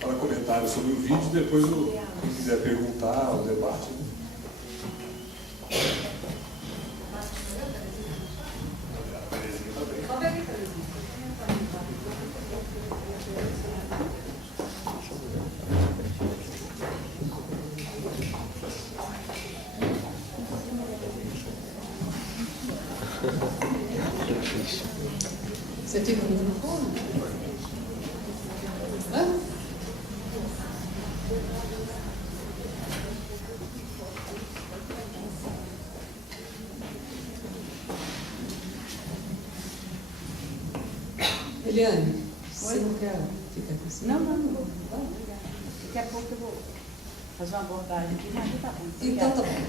Para comentários sobre o vídeo, depois quem quiser perguntar, o debate. Você fica no microfone? Hã? Eliane, você não quer ficar com isso? Não vou. Daqui a pouco eu vou fazer uma abordagem aqui, mas tá bom. Então tá bom.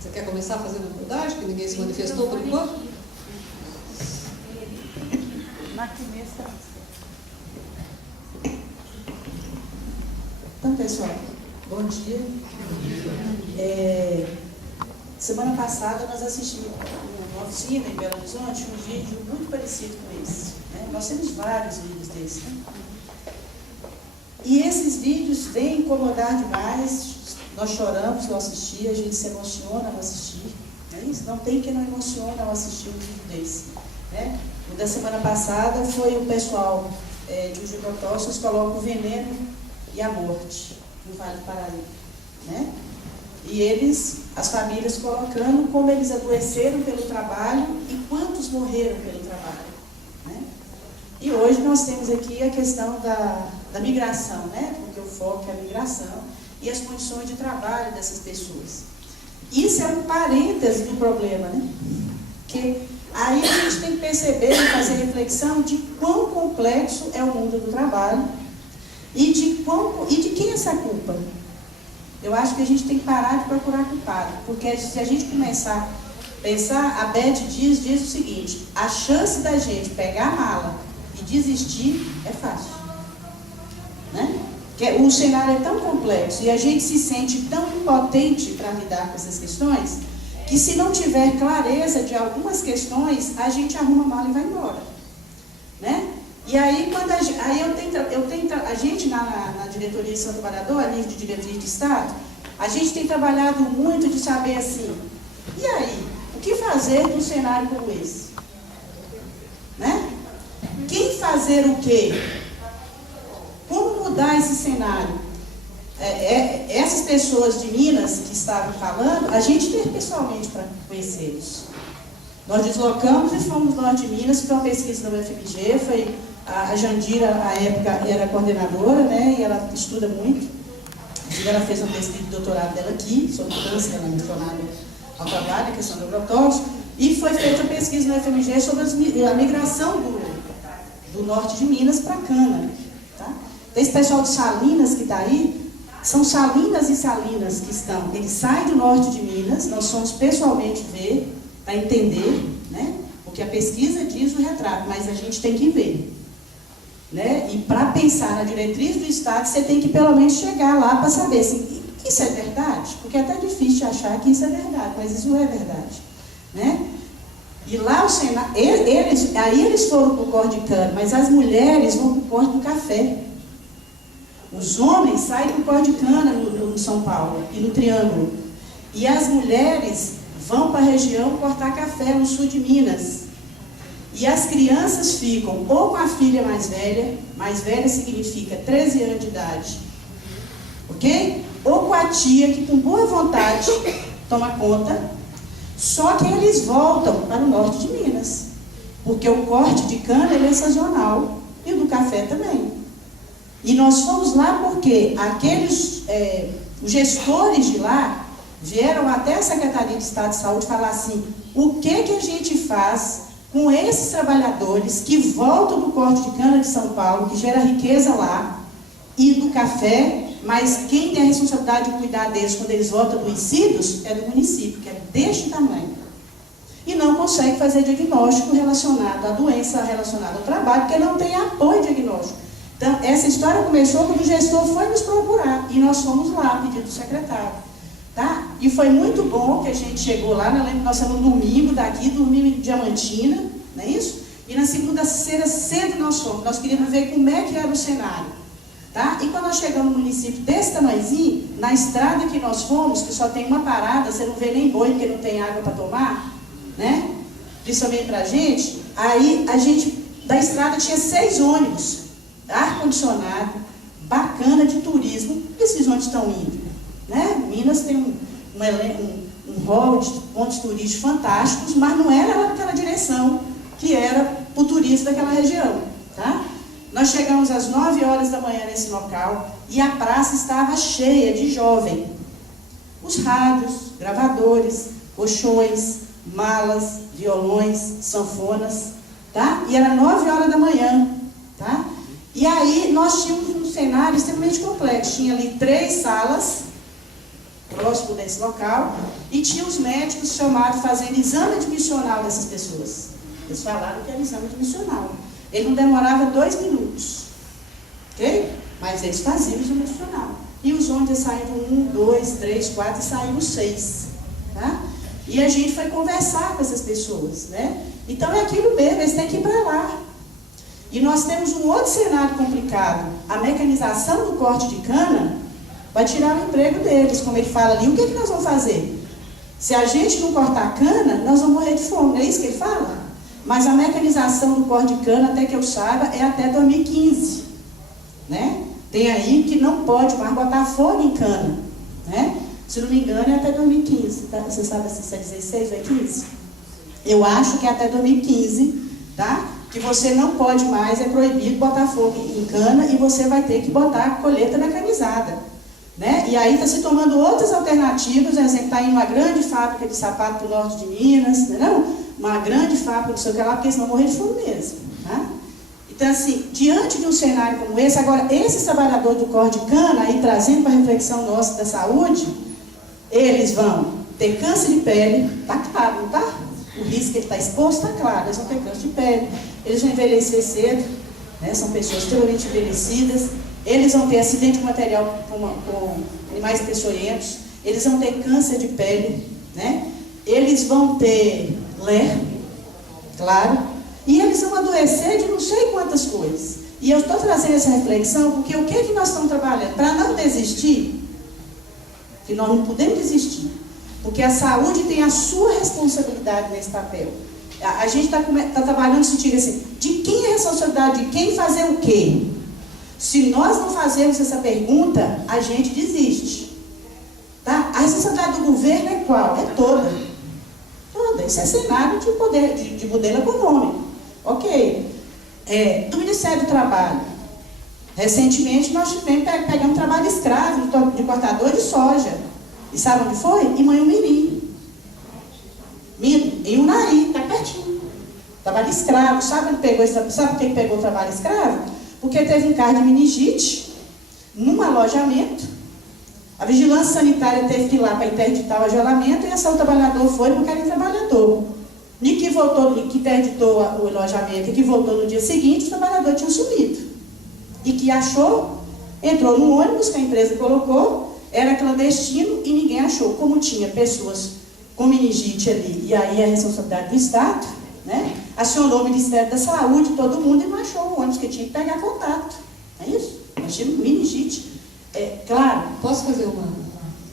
Você quer começar fazendo abordagem, que ninguém se manifestou por enquanto? Na começa. Então, pessoal, bom dia. Semana passada nós assistimos uma oficina em Belo Horizonte, um vídeo muito parecido com esse. Né? Nós temos vários vídeos desses. Né? E esses vídeos vêm incomodar demais. Nós choramos ao assistir, a gente se emociona ao assistir. É isso? Não tem quem não emociona ao assistir um vídeo desse. Né? O da semana passada foi o pessoal de Juiz de Fora, eles colocam o veneno e a morte no Vale do Paraíba. Né? E eles, as famílias colocando como eles adoeceram pelo trabalho e quantos morreram pelo trabalho. Né? E hoje nós temos aqui a questão da migração, né? Porque o foco é a migração e as condições de trabalho dessas pessoas. Isso é um parêntese do problema, né? Que aí a gente tem que perceber e fazer reflexão de quão complexo é o mundo do trabalho e de quem é essa culpa. Eu acho que a gente tem que parar de procurar culpado, porque se a gente começar a pensar, a Beth diz o seguinte: a chance da gente pegar a mala e desistir é fácil. Né? Porque o cenário é tão complexo e a gente se sente tão impotente para lidar com essas questões, que se não tiver clareza de algumas questões, a gente arruma a mala e vai embora. Né? E aí, quando a gente na diretoria de Santo Trabalhador, a nível de diretriz de Estado, a gente tem trabalhado muito de saber assim, e aí, o que fazer num cenário como esse? Né? Quem fazer o quê? Como mudar esse cenário? Essas pessoas de Minas que estavam falando, a gente teve pessoalmente para conhecê-los. Nós deslocamos e fomos no norte de Minas, foi uma pesquisa da UFMG, foi a Jandira, à época, era coordenadora, né, e ela estuda muito. Ela fez uma pesquisa de doutorado dela aqui, sobre câncer relacionado ao trabalho, a questão do agrotóxico, e foi feita uma pesquisa na UFMG sobre a migração do norte de Minas para Cana. Tá? Esse pessoal de Salinas que está aí, são Salinas e Salinas que estão, eles saem do norte de Minas, nós fomos pessoalmente ver, para entender, né? Porque a pesquisa diz o retrato, mas a gente tem que ver. Né? E para pensar na diretriz do Estado, você tem que pelo menos chegar lá para saber se isso é verdade, porque é até difícil de achar que isso é verdade, mas isso não é verdade. Né? E lá o Senado, eles foram para o corte de cana, mas as mulheres vão para o corte do café. Os homens saem para o corte de cana no São Paulo e no Triângulo. E as mulheres vão para a região cortar café no sul de Minas. E as crianças ficam ou com a filha mais velha significa 13 anos de idade, ok? Ou com a tia que com boa vontade toma conta, só que eles voltam para o norte de Minas, porque o corte de cana ele é sazonal e o do café também. E nós fomos lá porque os gestores de lá vieram até a Secretaria de Estado de Saúde falar assim, o que a gente faz com esses trabalhadores que voltam do corte de cana de São Paulo, que gera riqueza lá, e do café, mas quem tem a responsabilidade de cuidar deles quando eles voltam adoecidos é do município, que é deste tamanho. E não consegue fazer diagnóstico relacionado à doença, relacionada ao trabalho, porque não tem apoio diagnóstico. Então, essa história começou quando o gestor foi nos procurar, e nós fomos lá, a pedido do secretário. Tá? E foi muito bom que a gente chegou lá, eu lembro que nós fomos no domingo daqui, dormimos em Diamantina, não é isso? E na segunda-feira cedo nós fomos, nós queríamos ver como é que era o cenário. Tá? E quando nós chegamos no município desse tamanhozinho, na estrada que nós fomos, que só tem uma parada, você não vê nem boi porque não tem água para tomar, né? Principalmente para a gente, aí a gente, da estrada tinha 6 ônibus, ar-condicionado, bacana de turismo, e esses ônibus estão indo, né? Minas tem um rol de pontos turísticos fantásticos, mas não era lá naquela direção que era para o turista daquela região, tá? Nós chegamos às 9 horas da manhã nesse local e a praça estava cheia de jovem. Os rádios, gravadores, colchões, malas, violões, sanfonas, tá? E era 9 horas da manhã, tá? E aí nós tínhamos um cenário extremamente complexo. Tinha ali 3 salas próximo desse local e tinha os médicos chamados fazendo exame admissional dessas pessoas. Eles falaram que era exame admissional. Ele não demorava 2 minutos, ok? Mas eles faziam o exame admissional. E os ônibus saíram 1, 2, 3, 4 e saíram 6, tá? E a gente foi conversar com essas pessoas, né? Então é aquilo mesmo, eles têm que ir para lá. E nós temos um outro cenário complicado. A mecanização do corte de cana vai tirar o emprego deles, como ele fala ali. O que nós vamos fazer? Se a gente não cortar a cana, nós vamos morrer de fome, não é isso que ele fala? Mas a mecanização do corte de cana, até que eu saiba, é até 2015, né? Tem aí que não pode mais botar fogo em cana, né? Se não me engano, é até 2015, tá? Você sabe se é 16 ou é 15? Eu acho que é até 2015, tá? Que você não pode mais, é proibido botar fogo em cana e você vai ter que botar a colheita mecanizada, né? E aí está se tomando outras alternativas, por exemplo, está indo uma grande fábrica de sapato para o norte de Minas, não? Uma grande fábrica, não sei o que lá, porque senão morrer de fome mesmo, tá? Então, assim, diante de um cenário como esse, agora, esses trabalhadores do corte de cana, aí trazendo para a reflexão nossa da saúde, eles vão ter câncer de pele, tá claro, não tá? O risco que ele está exposto está claro, eles vão ter câncer de pele, eles vão envelhecer cedo, né? São pessoas extremamente envelhecidas, eles vão ter acidente com material, com animais peçonhentos, eles vão ter câncer de pele, né? Eles vão ter ler, claro, e eles vão adoecer de não sei quantas coisas. E eu estou trazendo essa reflexão porque o que é que nós estamos trabalhando? Para não desistir, que nós não podemos desistir, porque a saúde tem a sua responsabilidade nesse papel. A gente está trabalhando no sentido assim, de quem é a responsabilidade, de quem fazer o quê? Se nós não fazermos essa pergunta, a gente desiste. Tá? A responsabilidade do governo é qual? É toda. Isso é cenário de poder, de modelo econômico. Ok. Do Ministério do Trabalho. Recentemente nós pegamos trabalho escravo de cortador de soja. E sabe onde foi? Em Manhumirim. Em Unari, está pertinho. Trabalho escravo. Sabe por que pegou o trabalho escravo? Porque teve um caso de meningite num alojamento. A vigilância sanitária teve que ir lá para interditar o alojamento e esse trabalhador foi porque era trabalhador. E que interditou o alojamento e que voltou no dia seguinte, o trabalhador tinha sumido. E que achou, entrou no ônibus que a empresa colocou, era clandestino e ninguém achou. Como tinha pessoas com meningite ali, e aí é a responsabilidade do Estado, né? Acionou o Ministério da Saúde, todo mundo, e não achou o ônibus, que tinha que pegar contato. É isso? Nós tínhamos meningite. Claro. Posso fazer uma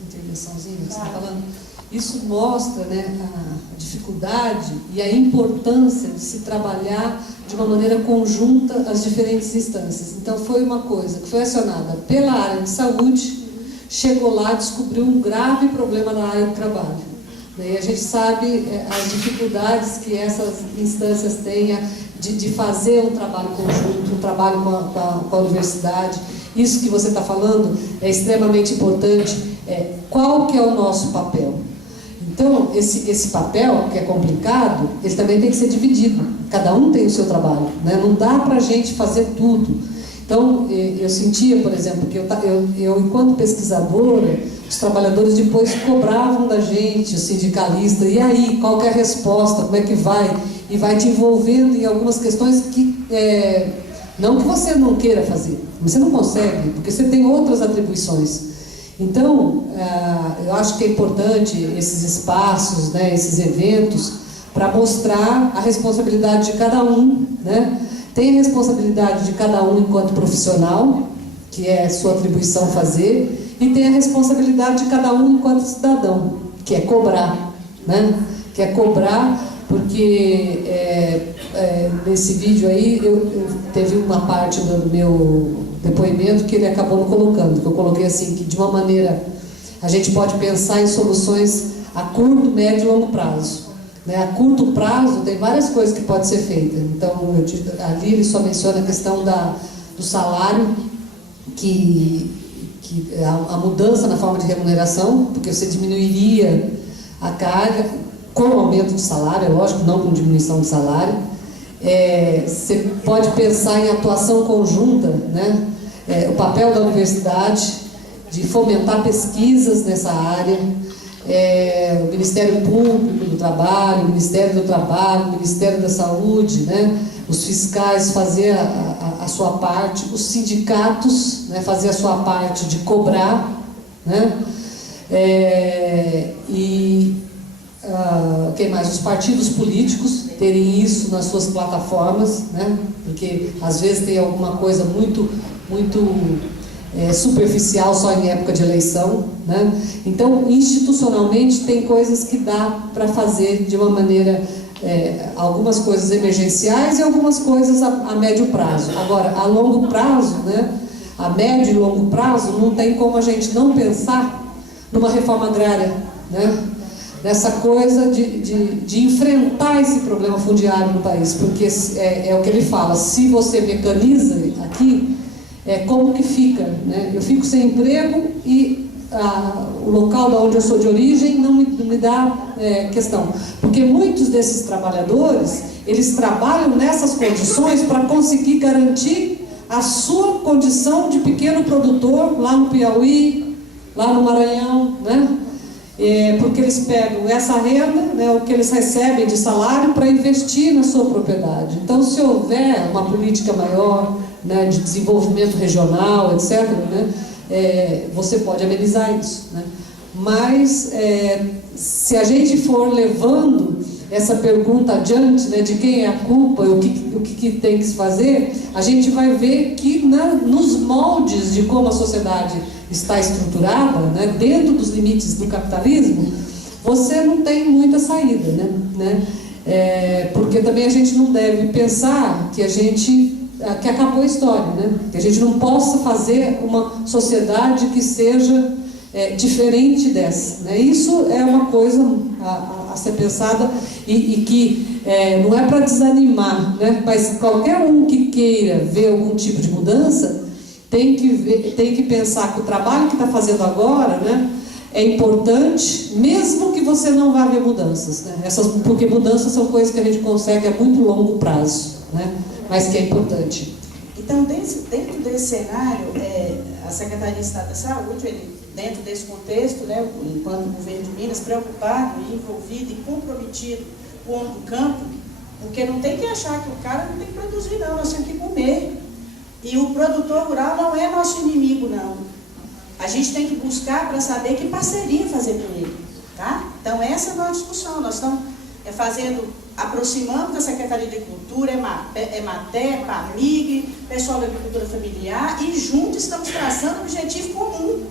intervençãozinha que você está falando? Isso mostra, né, a dificuldade e a importância de se trabalhar de uma maneira conjunta as diferentes instâncias. Então, foi uma coisa que foi acionada pela área de saúde, chegou lá e descobriu um grave problema na área de trabalho. E a gente sabe as dificuldades que essas instâncias têm de fazer um trabalho conjunto, um trabalho com a universidade. Isso que você está falando é extremamente importante. Qual que é o nosso papel? Então, esse papel, que é complicado, ele também tem que ser dividido. Cada um tem o seu trabalho, né? Não dá para a gente fazer tudo. Então, eu sentia, por exemplo, que eu enquanto pesquisadora, os trabalhadores depois cobravam da gente, o sindicalista, e aí, qual que é a resposta, como é que vai? E vai te envolvendo em algumas questões que, não que você não queira fazer, mas você não consegue, porque você tem outras atribuições. Então, eu acho que é importante esses espaços, né, esses eventos, para mostrar a responsabilidade de cada um, né? Tem a responsabilidade de cada um enquanto profissional, que é sua atribuição fazer, e tem a responsabilidade de cada um enquanto cidadão, que é cobrar, né? Que é cobrar, porque nesse vídeo aí teve uma parte do meu depoimento que ele acabou não colocando, que eu coloquei assim, que de uma maneira a gente pode pensar em soluções a curto, médio e longo prazo. Né? A curto prazo tem várias coisas que podem ser feitas. Então, ali ele só menciona a questão do salário, que a mudança na forma de remuneração, porque você diminuiria a carga com aumento de salário, é lógico, não com diminuição de salário. Você pode pensar em atuação conjunta, né? O papel da universidade de fomentar pesquisas nessa área, o Ministério Público do Trabalho, o Ministério do Trabalho, o Ministério da Saúde, né? Os fiscais fazer a sua parte, os sindicatos, né? Fazer a sua parte de cobrar, né? Quem mais? Os partidos políticos terem isso nas suas plataformas, né? Porque às vezes tem alguma coisa muito superficial só em época de eleição, né? Então, institucionalmente, tem coisas que dá para fazer de uma maneira, algumas coisas emergenciais e algumas coisas a médio prazo. Agora, a longo prazo, né? A médio e longo prazo, não tem como a gente não pensar numa reforma agrária, né? Nessa coisa de enfrentar esse problema fundiário no país, porque é o que ele fala, se você mecaniza aqui, como que fica, né? Eu fico sem emprego e o local da onde eu sou de origem não me dá questão, porque muitos desses trabalhadores, eles trabalham nessas condições para conseguir garantir a sua condição de pequeno produtor lá no Piauí, lá no Maranhão, né? Porque eles pegam essa renda, né, o que eles recebem de salário, para investir na sua propriedade. Então, se houver uma política maior, né, de desenvolvimento regional, etc., né, você pode amenizar isso, né? Mas, se a gente for levando essa pergunta adiante, né, de quem é a culpa, o que tem que se fazer, a gente vai ver que nos moldes de como a sociedade está estruturada, né, dentro dos limites do capitalismo, você não tem muita saída, né? Porque também a gente não deve pensar que acabou a história, né? Que a gente não possa fazer uma sociedade que seja diferente dessa, né? Isso é uma coisa a ser pensada e que não é para desanimar, né? Mas qualquer um que queira ver algum tipo de mudança tem que pensar que o trabalho que está fazendo agora, né, é importante, mesmo que você não vá ver mudanças, né? Porque mudanças são coisas que a gente consegue a muito longo prazo, né? Mas que é importante. Então, dentro desse cenário, a Secretaria de Estado da Saúde, dentro desse contexto, né, enquanto governo de Minas, preocupado, envolvido e comprometido com o homem do campo, porque não tem que achar que o cara não tem que produzir, não, nós temos que comer. E o produtor rural não é nosso inimigo, não. A gente tem que buscar para saber que parceria fazer com ele, tá? Então, essa é a nossa discussão. Nós estamos aproximando da Secretaria de Agricultura, EMATE, PAMIG, pessoal da Agricultura Familiar, e juntos estamos traçando um objetivo comum.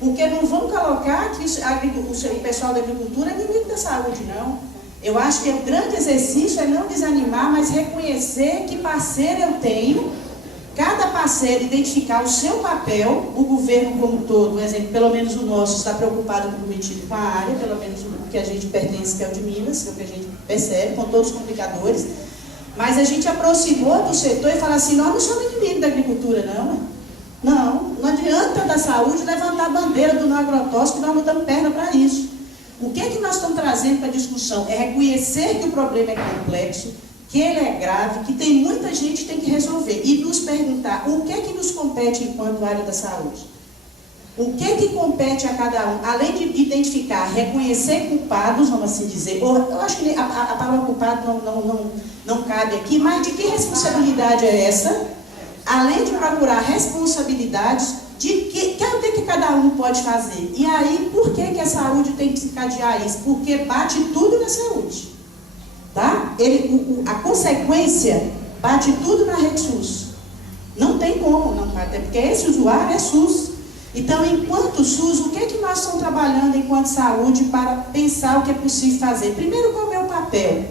Porque não vamos colocar que o pessoal da agricultura é inimigo da saúde, não. Eu acho que o grande exercício é não desanimar, mas reconhecer que parceiro eu tenho. Cada parceiro identificar o seu papel, o governo como um todo, por exemplo, pelo menos o nosso está preocupado e comprometido com a área, pelo menos o que a gente pertence, que é o de Minas, que é o que a gente percebe, com todos os complicadores, mas a gente aproximou do setor e falou assim, nós não somos inimigos da agricultura, não adianta da saúde levantar a bandeira do não agrotóxico, que nós não damos perna para isso. O que é que nós estamos trazendo para a discussão? É reconhecer que o problema é complexo, que ele é grave, que tem muita gente que tem que resolver e nos perguntar o que é que nos compete enquanto área da saúde. O que é que compete a cada um, além de identificar, reconhecer culpados, vamos assim dizer, eu acho que a palavra culpado não cabe aqui, mas de que responsabilidade é essa? Além de procurar responsabilidades o que cada um pode fazer. E aí, por que a saúde tem que desencadear isso? Porque bate tudo na saúde. Tá? A consequência bate tudo na rede SUS. Não tem como não bater, porque esse usuário é SUS. Então, enquanto SUS, o que nós estamos trabalhando enquanto saúde para pensar o que é possível fazer? Primeiro, qual é o meu papel?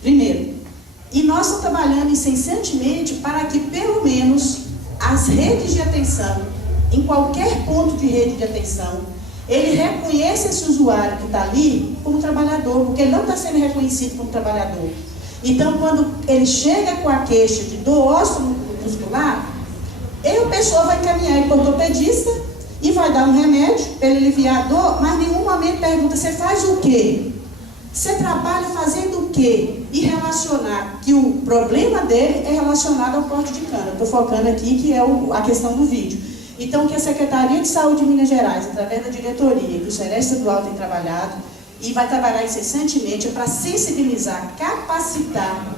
Primeiro, e nós estamos trabalhando incessantemente para que, pelo menos, as redes de atenção, em qualquer ponto de rede de atenção, ele reconheça esse usuário que está ali como trabalhador, porque ele não está sendo reconhecido como trabalhador. Então, quando ele chega com a queixa de dor muscular, a pessoa vai encaminhar ele para o ortopedista e vai dar um remédio para ele aliviar a dor, mas em nenhum momento pergunta: você faz o quê? Você trabalha fazendo o quê? E relacionar que o problema dele é relacionado ao corte de cana. Estou focando aqui que é a questão do vídeo. Então, que a Secretaria de Saúde de Minas Gerais, através da diretoria e do Sereste Estadual, tem trabalhado e vai trabalhar incessantemente para sensibilizar, capacitar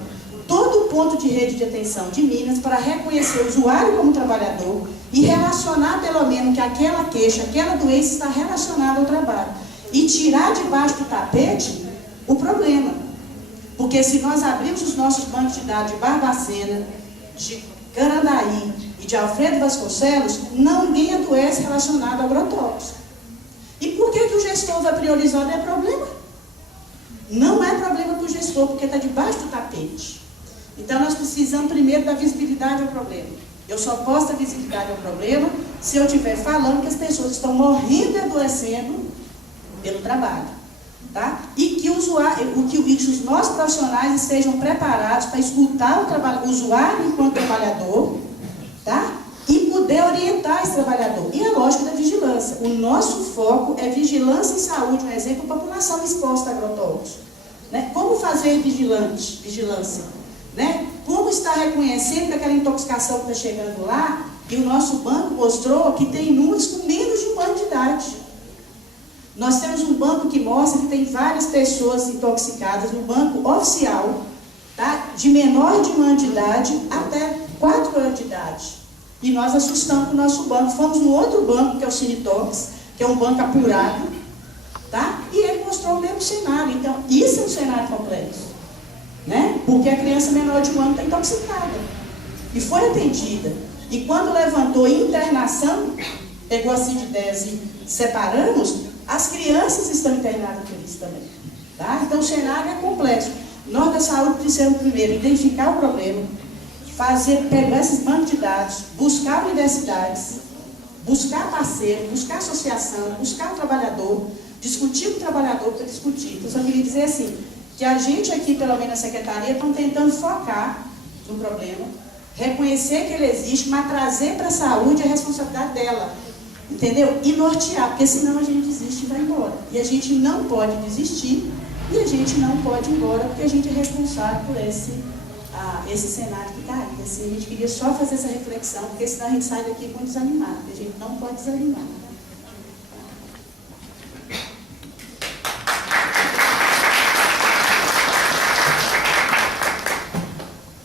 todo o ponto de rede de atenção de Minas para reconhecer o usuário como trabalhador e relacionar pelo menos que aquela queixa, aquela doença está relacionada ao trabalho. E tirar debaixo do tapete o problema. Porque se nós abrirmos os nossos bancos de dados de Barbacena, de Carandaí e de Alfredo Vasconcelos, ninguém adoece relacionado ao agrotóxico. E por que o gestor vai priorizar? Não é problema? Não é problema para o gestor, porque está debaixo do tapete. Então, nós precisamos primeiro da visibilidade ao problema. Eu só posso dar visibilidade ao problema se eu estiver falando que as pessoas estão morrendo e adoecendo pelo trabalho. Tá? E que os nossos profissionais estejam preparados para escutar o usuário enquanto trabalhador, tá? E poder orientar esse trabalhador. E a lógica da vigilância. O nosso foco é vigilância em saúde, um exemplo, população exposta a agrotóxicos. Né? Como fazer vigilância? Né? Como está reconhecendo que aquela intoxicação que está chegando lá, e o nosso banco mostrou que tem números com menos de 1 ano de idade. Nós temos um banco que mostra que tem várias pessoas intoxicadas no banco oficial, tá? De menor de 1 ano de idade até 4 anos de idade. E nós assustamos o nosso banco. Fomos no outro banco, que é o Cinetox, que é um banco apurado, tá? E ele mostrou o mesmo cenário. Então, isso é um cenário complexo, né? Porque a criança menor de 1 ano está intoxicada. E foi atendida. E quando levantou internação, pegou a CID-10 e separamos, as crianças estão internadas por isso também. Tá? Então, o cenário é complexo. Nós da saúde precisamos primeiro identificar o problema, pegar esses bancos de dados, buscar universidades, buscar parceiro, buscar associação, buscar o trabalhador, discutir com o trabalhador para discutir. Então, eu só queria dizer assim, que a gente aqui, pelo menos na secretaria, estamos tentando focar no problema, reconhecer que ele existe, mas trazer para a saúde a responsabilidade dela. Entendeu? E nortear, porque senão a gente desiste e vai embora. E a gente não pode desistir e a gente não pode ir embora porque a gente é responsável por esse cenário que está aí. Assim, a gente queria só fazer essa reflexão, porque senão a gente sai daqui muito desanimado. A gente não pode desanimar.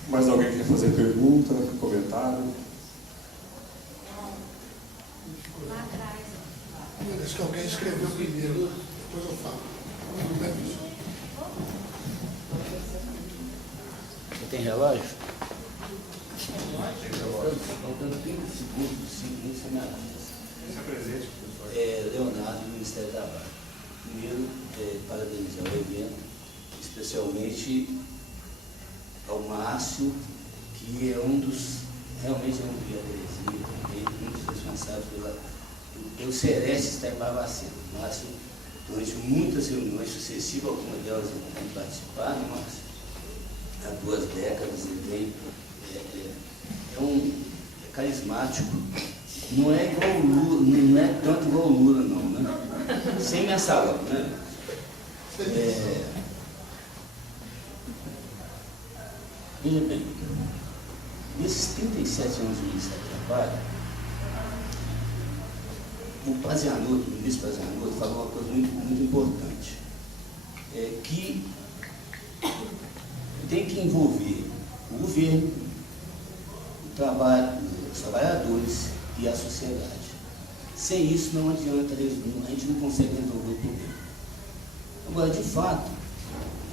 Mais alguém quer fazer pergunta, comentário? Acho que alguém escreveu primeiro, depois eu falo. Você tem relógio? Faltando 30 segundos, Leonardo, do Ministério da Trabalho. Primeiro, parabenizar o evento, especialmente ao Márcio, que é realmente é um criador, um dos responsáveis pelo Sereste estar em Barbacena. Márcio, durante muitas reuniões sucessivas, algumas delas eu pude participar, né, Márcio? Há 2 décadas ele vem, é carismático. Não é igual o Lula, não é tanto igual o Lula, não, né? Sem mensalão, né? Veja bem, nesses 37 anos do Ministério do Trabalho, o ministro Pazianotto falou uma coisa muito, muito importante, que tem que envolver o governo, os trabalhadores e a sociedade. Sem isso não adianta, a gente não consegue resolver o problema. Agora, de fato,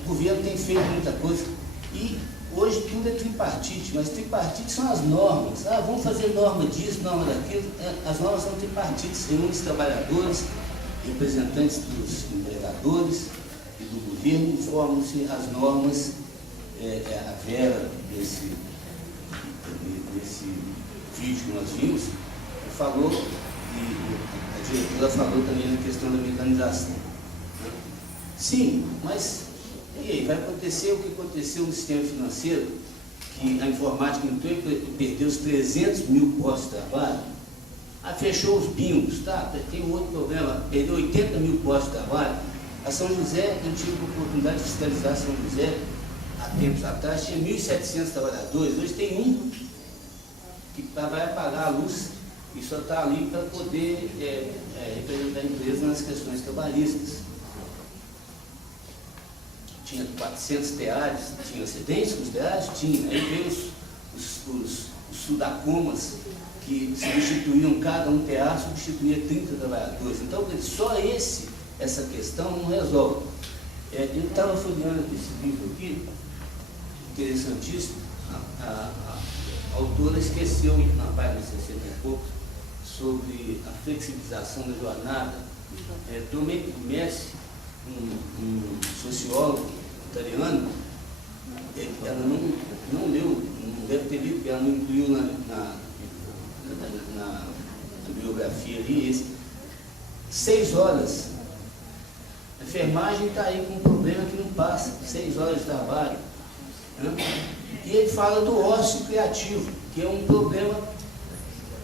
o governo tem feito muita coisa e hoje tudo é tripartite, mas tripartite são as normas. Vamos fazer norma disso, norma daquilo. As normas são tripartites, reúnem os trabalhadores, representantes dos empregadores e do governo, e formam-se as normas. A Vera, nesse vídeo que nós vimos, falou, e a diretora falou também na questão da mecanização. Sim, mas e aí? Vai acontecer o que aconteceu no sistema financeiro, que a informática entrou e perdeu os 300 mil postos de trabalho. Fechou os bingos, tá? Tem um outro problema, perdeu 80 mil postos de trabalho. A São José, eu tive a oportunidade de fiscalizar São José há tempos atrás, tinha 1.700 trabalhadores, hoje tem um que vai apagar a luz e só está ali para poder representar a empresa nas questões trabalhistas. Tinha 400 teares, tinha acidentes com os teares? Tinha. Aí veio os sudacomas, que substituíam cada um tear, substituía 30 trabalhadores. Então, só essa questão não resolve. Eu estava folheando esse livro aqui, interessantíssimo. A autora esqueceu, na página 60 e pouco, sobre a flexibilização da jornada. Domenico Messi, um sociólogo italiano, ela não leu, não deve ter lido, porque ela não incluiu na biografia ali, 6 horas. A enfermagem está aí com um problema que não passa, 6 horas de trabalho. E ele fala do ócio criativo, que é um problema,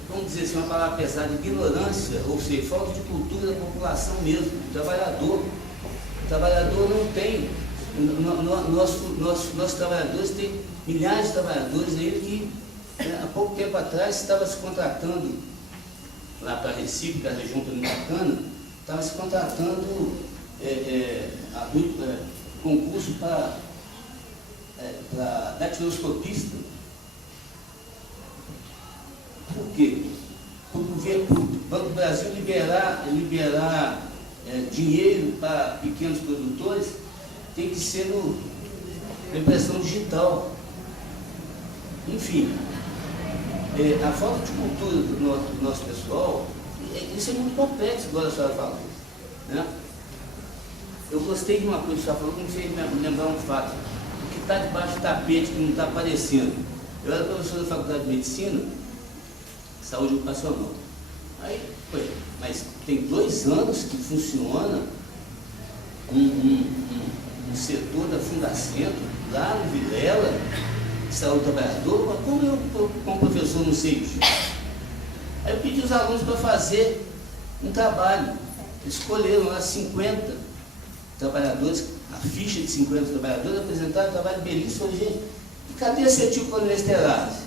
vamos dizer assim, uma palavra pesada, de ignorância, ou seja, falta de cultura da população mesmo, do trabalhador. O trabalhador não tem, nossos trabalhadores têm milhares de trabalhadores aí que há pouco tempo atrás estava se contratando lá para Recife, que é a região muito bacana, estava se contratando concurso para datiloscopista. Por quê? Para o Banco do Brasil liberar dinheiro para pequenos produtores, tem que ser na impressão digital. Enfim, a falta de cultura do nosso pessoal, isso é muito complexo, igual a senhora falou. Né? Eu gostei de uma coisa que a senhora falou, que me fez me lembrar um fato. O que está debaixo do tapete, que não está aparecendo. Eu era professor da Faculdade de Medicina, Saúde Ocupacional. Aí, mas tem 2 anos que funciona um setor da Fundacentro, lá no Vilela, de saúde do trabalhador, mas como eu, como professor, não sei disso? Aí eu pedi os alunos para fazer um trabalho. Eles escolheram lá 50 trabalhadores, a ficha de 50 trabalhadores, apresentaram um trabalho belíssimo. Falei, gente, e cadê acetilcolinesterase?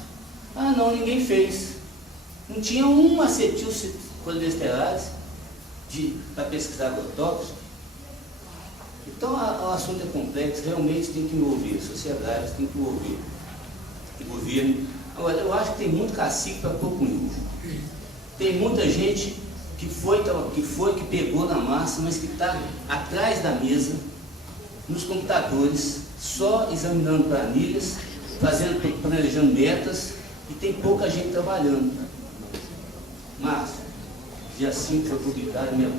Não, ninguém fez. Não tinha uma acetilcolinesterase para pesquisar agrotóxico. Então, o assunto é complexo, realmente tem que envolver a sociedade, tem que envolver o governo. Agora, eu acho que tem muito cacique para pouco índio. Tem muita gente que pegou na massa, mas que está atrás da mesa, nos computadores, só examinando planilhas, planejando metas, e tem pouca gente trabalhando. Márcio, dia 5 foi publicado minha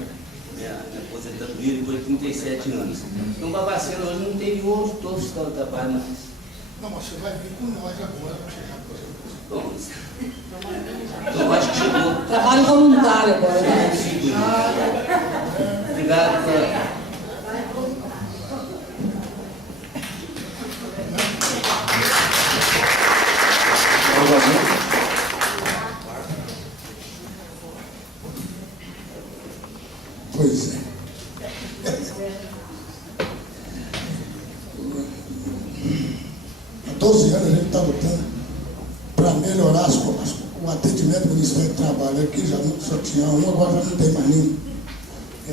aposentadoria depois de 37 anos. Então, Barbacena hoje não tem nenhum auditor fiscal do trabalho mais. Não, mas você vai vir com nós agora para chegar a aposentadoria. Então, acho que chegou. Trabalho voluntário agora, né? Obrigado por... Pois é. Há 12 anos a gente está lutando para melhorar o atendimento do Ministério do Trabalho. Aqui já só tinha um, agora já não tem mais nenhum. É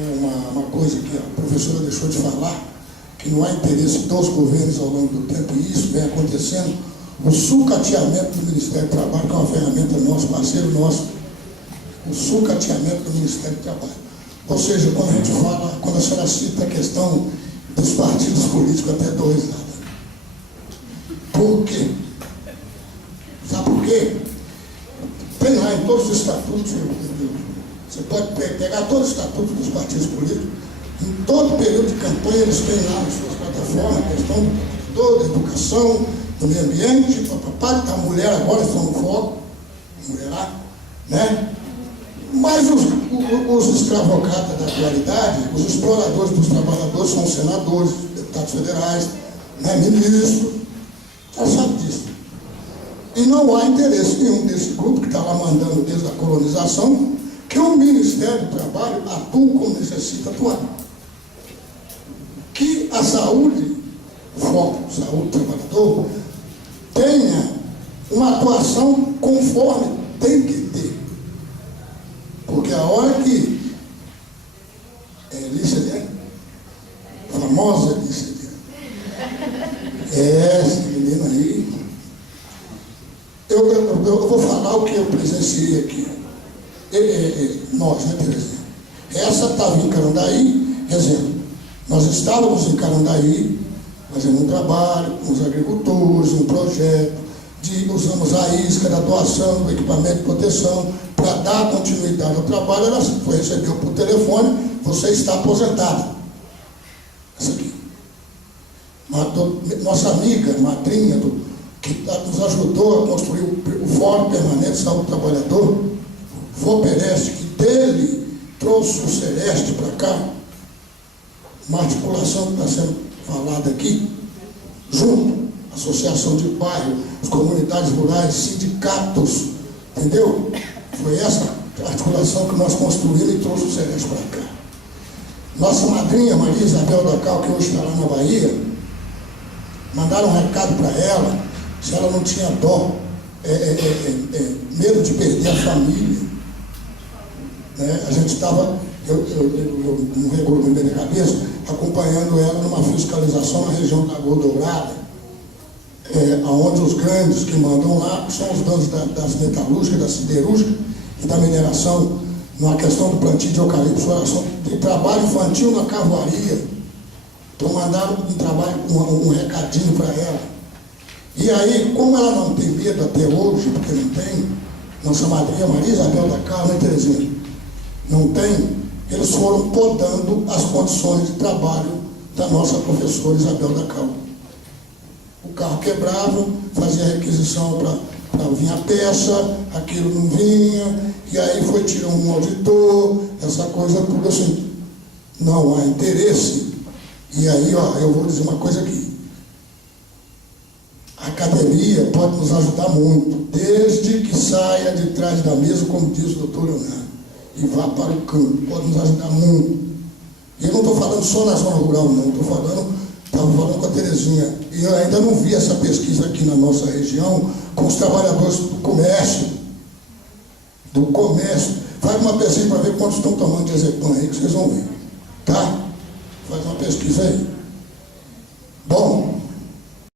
uma coisa que a professora deixou de falar, que não há interesse dos governos ao longo do tempo, e isso vem acontecendo. O sucateamento do Ministério do Trabalho, que é uma ferramenta nossa, parceiro nosso, o sucateamento do Ministério do Trabalho. Ou seja, quando a gente fala, quando a senhora cita a questão dos partidos políticos, até dou risada. Por quê? Sabe por quê? Tem lá em todos os estatutos, você pode pegar todos os estatutos dos partidos políticos, em todo período de campanha eles têm lá nas suas plataformas a questão da educação, do meio ambiente, da mulher agora estão no foco, mulher lá, né? Mas os escravocratas da atualidade, os exploradores dos trabalhadores são senadores, deputados federais, né, ministros, já sabe disso. E não há interesse nenhum desse grupo que está lá mandando desde a colonização que o Ministério do Trabalho atue como necessita atuar. Que a saúde, o foco, saúde do trabalhador, tenha uma atuação conforme tem que ter. Porque a hora que Lícia, famosa Lícia, essa menina aí, eu vou falar o que eu presenciei aqui. Nós, né, Terezinha? Essa estava em Carandaí, exemplo. Nós estávamos em Carandaí, fazendo um trabalho com os agricultores, um projeto, usamos a isca da doação do equipamento de proteção para dar continuidade ao trabalho. Ela foi recebeu por telefone, você está aposentado. Essa aqui. Nossa amiga, madrinha, que nos ajudou a construir o Fórum Permanente de Saúde do Trabalhador, FOPEREST, que dele trouxe o Celeste para cá, uma articulação que está sendo falada aqui, junto, associação de bairro, as comunidades rurais, sindicatos, entendeu? Foi essa articulação que nós construímos e trouxe o Celeste para cá. Nossa madrinha, Maria Isabel da Cal, que hoje está lá na Bahia, mandaram um recado para ela, se ela não tinha dó, medo de perder a família. Né? A gente estava, eu não regulo muito bem na cabeça, acompanhando ela numa fiscalização na região da Lagoa Dourada, onde os grandes que mandam lá são os donos das metalúrgicas, da siderúrgica e da mineração, numa questão do plantio de eucalipto, exploração de trabalho infantil na carvoaria. Então mandaram um recadinho para ela. E aí, como ela não tem medo até hoje, porque não tem, nossa madrinha Maria Isabel da Cal, né, Terezinha? Não tem, eles foram podando as condições de trabalho da nossa professora Isabel da Cal. O carro quebrava, fazia requisição para vir a peça, aquilo não vinha, e aí foi tirar um auditor, essa coisa tudo assim. Não há interesse. E aí, ó, eu vou dizer uma coisa aqui. A academia pode nos ajudar muito, desde que saia de trás da mesa, como diz o doutor Leonardo, e vá para o campo, pode nos ajudar muito. E eu não estou falando só na zona rural, não, estava falando com a Terezinha, e eu ainda não vi essa pesquisa aqui na nossa região, com os trabalhadores do comércio. Faz uma pesquisa para ver quantos estão tomando diazepam aí, que vocês vão ver, tá? Faz uma pesquisa aí.